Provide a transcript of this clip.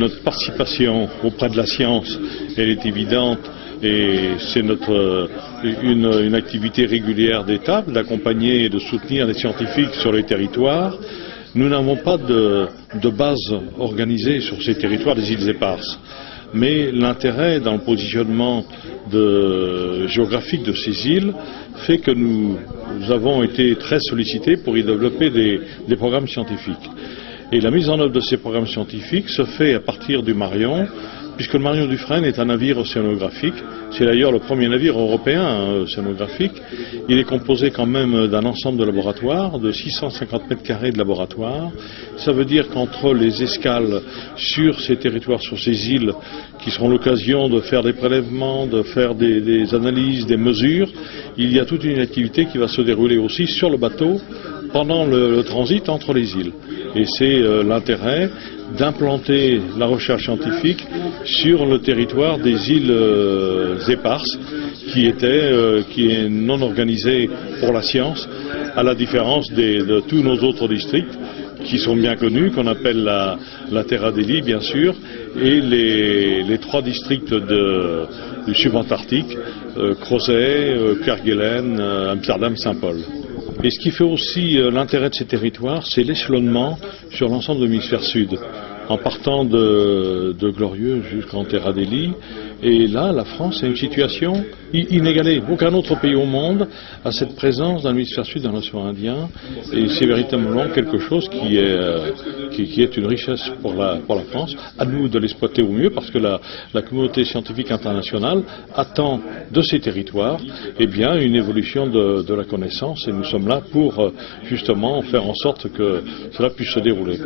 notre participation auprès de la science, elle est évidente et c'est une activité régulière d'État d'accompagner et de soutenir les scientifiques sur les territoires. Nous n'avons pas de base organisée sur ces territoires des îles éparses. Mais l'intérêt dans le positionnement géographique de ces îles fait que nous avons été très sollicités pour y développer des programmes scientifiques. Et la mise en œuvre de ces programmes scientifiques se fait à partir du Marion, puisque le Marion Dufresne est un navire océanographique. C'est d'ailleurs le premier navire européen océanographique. Il est composé quand même d'un ensemble de laboratoires, de 650 mètres carrés de laboratoires. Ça veut dire qu'entre les escales sur ces territoires, sur ces îles, qui seront l'occasion de faire des prélèvements, de faire des analyses, des mesures, il y a toute une activité qui va se dérouler aussi sur le bateau pendant le transit entre les îles. Et c'est l'intérêt d'implanter la recherche scientifique sur le territoire des îles éparses qui est non organisé pour la science, à la différence de tous nos autres districts qui sont bien connus, qu'on appelle la Terre Adélie bien sûr, et les 3 districts du subantarctique, Crozet, Kerguelen, Amsterdam, Saint-Paul. Et ce qui fait aussi l'intérêt de ces territoires, c'est l'échelonnement sur l'ensemble de l'hémisphère sud, en partant de Glorieux jusqu'en Terre Adélie. Et là, la France a une situation inégalée. Aucun autre pays au monde a cette présence dans l'hémisphère sud dans l'océan Indien. Et c'est véritablement quelque chose qui est une richesse pour la France. À nous de l'exploiter au mieux, parce que la communauté scientifique internationale attend de ces territoires une évolution de la connaissance. Et nous sommes là pour justement faire en sorte que cela puisse se dérouler.